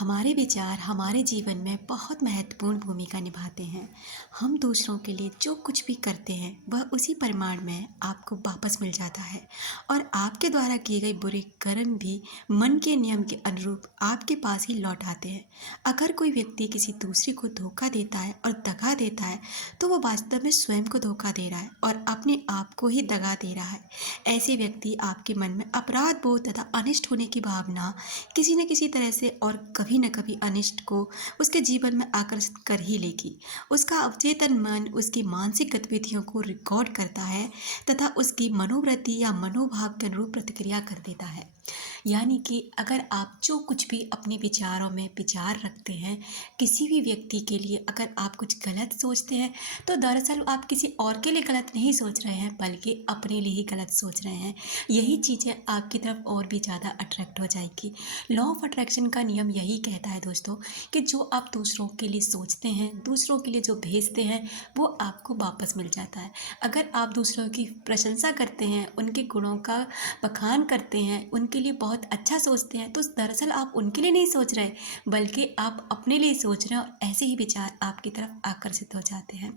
हमारे विचार हमारे जीवन में बहुत महत्वपूर्ण भूमिका निभाते हैं। हम दूसरों के लिए जो कुछ भी करते हैं वह उसी परिमाण में आपको वापस मिल जाता है और आपके द्वारा किए गए बुरे कर्म भी मन के नियम के अनुरूप आपके पास ही लौट आते हैं। अगर कोई व्यक्ति किसी दूसरे को धोखा देता है और दगा देता है तो वह वास्तव में स्वयं को धोखा दे रहा है और अपने आप को ही दगा दे रहा है। ऐसे व्यक्ति आपके मन में अपराध बोध तथा अनिष्ट होने की भावना किसी न किसी तरह से और कभी न कभी अनिष्ट को उसके जीवन में आकर्षित कर ही लेगी। उसका अवचेतन मन उसकी मानसिक गतिविधियों को रिकॉर्ड करता है तथा उसकी मनोवृत्ति या मनोभाव के अनुरूप प्रतिक्रिया कर देता है। यानी कि अगर आप जो कुछ भी अपने विचारों में विचार रखते हैं, किसी भी व्यक्ति के लिए अगर आप कुछ गलत सोचते हैं तो दरअसल आप किसी और के लिए गलत नहीं सोच रहे हैं बल्कि अपने लिए ही गलत सोच रहे हैं। यही चीज़ें आपकी तरफ और भी ज़्यादा अट्रैक्ट हो जाएगी। लॉ ऑफ अट्रैक्शन का नियम यही कहता है दोस्तों कि जो आप दूसरों के लिए सोचते हैं, दूसरों के लिए जो भेजते हैं वो आपको वापस मिल जाता है। अगर आप दूसरों की प्रशंसा करते हैं, उनके गुणों का बखान करते हैं, उनके लिए बहुत अच्छा सोचते हैं तो दरअसल आप उनके लिए नहीं सोच रहे बल्कि आप अपने लिए सोच रहे हैं और ऐसे ही विचार आपकी तरफ आकर्षित हो जाते हैं।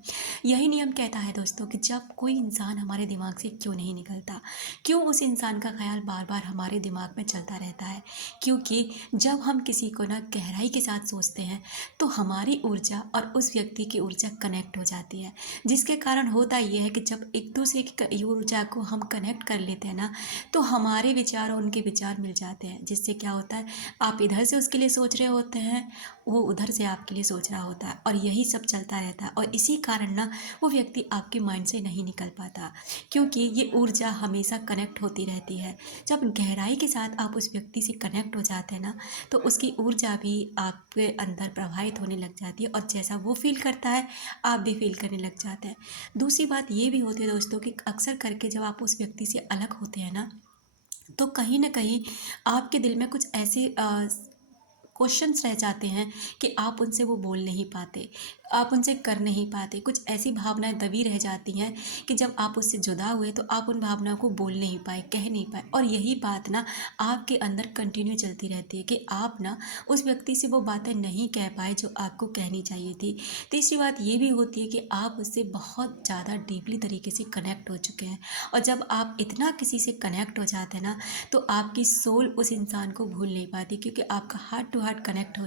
यही नियम कहता है दोस्तों कि जब कोई इंसान हमारे दिमाग से क्यों नहीं निकलता, क्यों उस इंसान का ख्याल बार बार हमारे दिमाग में चलता रहता है, क्योंकि जब हम किसी को ना गहराई के साथ सोचते हैं तो हमारी ऊर्जा और उस व्यक्ति की ऊर्जा कनेक्ट हो जाती है, जिसके कारण होता ये है कि जब एक दूसरे की ऊर्जा को हम कनेक्ट कर लेते हैं ना तो हमारे विचार और उनके विचार मिल जाते हैं, जिससे क्या होता है आप इधर से उसके लिए सोच रहे होते हैं, वो उधर से आपके लिए सोच रहा होता है और यही सब चलता रहता है और इसी कारण ना वो व्यक्ति आपके माइंड से नहीं निकल पाता, क्योंकि ये ऊर्जा हमेशा कनेक्ट होती रहती है। जब गहराई के साथ आप उस व्यक्ति से कनेक्ट हो जाते हैं ना तो उसकी ऊर्जा भी आपके अंदर प्रवाहित होने लग जाती है और जैसा वो फील करता है आप भी फील करने लग जाते हैं। दूसरी बात ये भी होती है दोस्तों कि अक्सर करके जब आप उस व्यक्ति से अलग होते हैं ना तो कहीं न कहीं आपके दिल में कुछ ऐसे क्वेश्चंस रह जाते हैं कि आप उनसे वो बोल नहीं पाते, आप उनसे कर नहीं पाते। कुछ ऐसी भावनाएं दबी रह जाती हैं कि जब आप उससे जुदा हुए तो आप उन भावनाओं को बोल नहीं पाए, कह नहीं पाए और यही बात ना आपके अंदर कंटिन्यू चलती रहती है कि आप ना उस व्यक्ति से वो बातें नहीं कह पाए जो आपको कहनी चाहिए थी। तीसरी बात ये भी होती है कि आप उससे बहुत ज़्यादा डीपली तरीके से कनेक्ट हो चुके हैं और जब आप इतना किसी से कनेक्ट हो जाते हैं ना तो आपकी सोल उस इंसान को भूल नहीं पाती, क्योंकि आपका हार्ट टू हार्ट कनेक्ट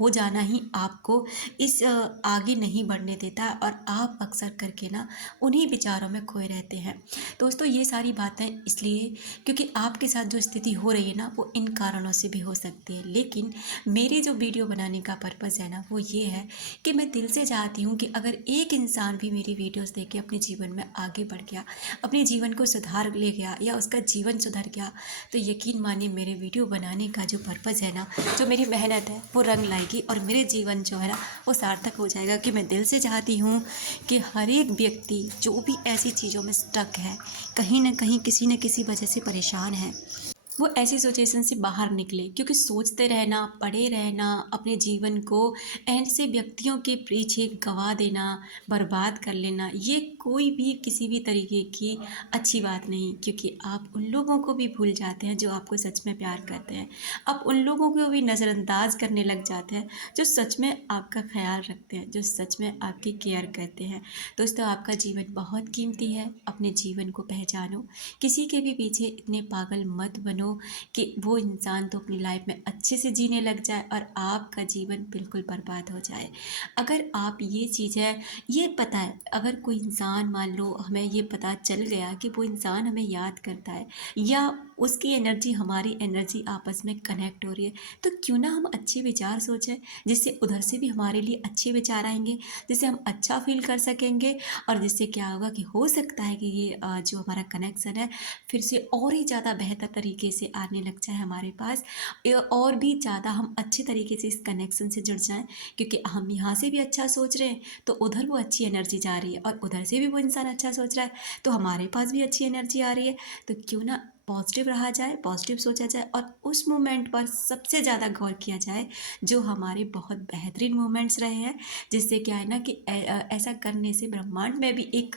हो जाना ही आपको इस आगे नहीं बढ़ने देता और आप अक्सर करके ना उन्हीं विचारों में खोए रहते हैं। दोस्तों ये सारी बातें इसलिए क्योंकि आपके साथ जो स्थिति हो रही है ना वो इन कारणों से भी हो सकती है, लेकिन मेरी जो वीडियो बनाने का पर्पज़ है ना वो ये है कि मैं दिल से चाहती हूँ कि अगर एक इंसान भी मेरी वीडियोस देख के अपने जीवन में आगे बढ़ गया, अपने जीवन को सुधार ले गया या उसका जीवन सुधर गया तो यकीन मानिए मेरे वीडियो बनाने का जो पर्पज़ है ना, जो मेरी मेहनत है वो रंग लाएगी और मेरे जीवन जो है ना वो सार्थक हो जाएगा। कि मैं दिल से चाहती हूँ कि हर एक व्यक्ति जो भी ऐसी चीज़ों में स्टक है, कहीं ना कहीं किसी न किसी वजह से परेशान है, वो ऐसी सिचुएशन से बाहर निकले। क्योंकि सोचते रहना, पड़े रहना, अपने जीवन को ऐसे व्यक्तियों के पीछे गंवा देना, बर्बाद कर लेना, ये कोई भी किसी भी तरीके की अच्छी बात नहीं, क्योंकि आप उन लोगों को भी भूल जाते हैं जो आपको सच में प्यार करते हैं। आप उन लोगों को भी नज़रअंदाज करने लग जाते हैं जो सच में आपका ख्याल रखते हैं, जो सच में आपकी केयर करते हैं। दोस्तों आपका जीवन बहुत कीमती है, अपने जीवन को पहचानो, किसी के भी पीछे इतने पागल मत बनो कि वो इंसान तो अपनी लाइफ में अच्छे से जीने लग जाए और आपका जीवन बिल्कुल बर्बाद हो जाए। अगर आप ये चीज़ें, ये पता है अगर कोई इंसान मान लो हमें ये पता चल गया कि वो इंसान हमें याद करता है या उसकी एनर्जी हमारी एनर्जी आपस में कनेक्ट हो रही है, तो क्यों ना हम अच्छे विचार सोचें, जिससे उधर से भी हमारे लिए अच्छे विचार आएंगे, जिससे हम अच्छा फील कर सकेंगे और जिससे क्या होगा कि हो सकता है कि ये जो हमारा कनेक्शन है फिर से और ही ज़्यादा बेहतर तरीके से आने लग जाए हमारे पास, और भी ज़्यादा हम अच्छे तरीके से इस कनेक्शन से जुड़ जाएं। क्योंकि हम यहाँ से भी अच्छा सोच रहे हैं तो उधर वो अच्छी एनर्जी जा रही है और उधर से भी वो इंसान अच्छा सोच रहा है तो हमारे पास भी अच्छी एनर्जी आ रही है। तो क्यों ना पॉजिटिव रहा जाए, पॉजिटिव सोचा जाए और उस मोमेंट पर सबसे ज़्यादा गौर किया जाए जो हमारे बहुत बेहतरीन मोमेंट्स रहे हैं। जिससे क्या है ना कि ऐसा करने से ब्रह्मांड में भी एक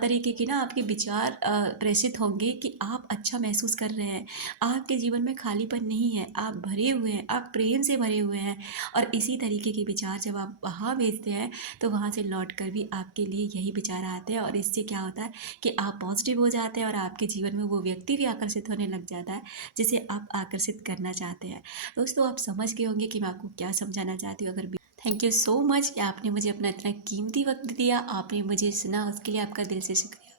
तरीके के ना आपके विचार प्रेषित होंगे कि आप अच्छा महसूस कर रहे हैं, आपके जीवन में खालीपन नहीं है, आप भरे हुए हैं, आप प्रेम से भरे हुए हैं। और इसी तरीके के विचार जब आप वहाँ भेजते हैं तो वहाँ से लौट कर भी आपके लिए यही विचार आते हैं, और इससे क्या होता है कि आप पॉजिटिव हो जाते हैं और आपके जीवन में वो व्यक्ति भी आकर्षित होने लग जाता है जिसे आप आकर्षित करना चाहते हैं। दोस्तों, आप समझ गए होंगे कि मैं आपको क्या समझाना चाहती हूँ। अगर थैंक यू सो मच कि आपने मुझे अपना इतना कीमती वक्त दिया, आपने मुझे सुना, उसके लिए आपका दिल से शुक्रिया।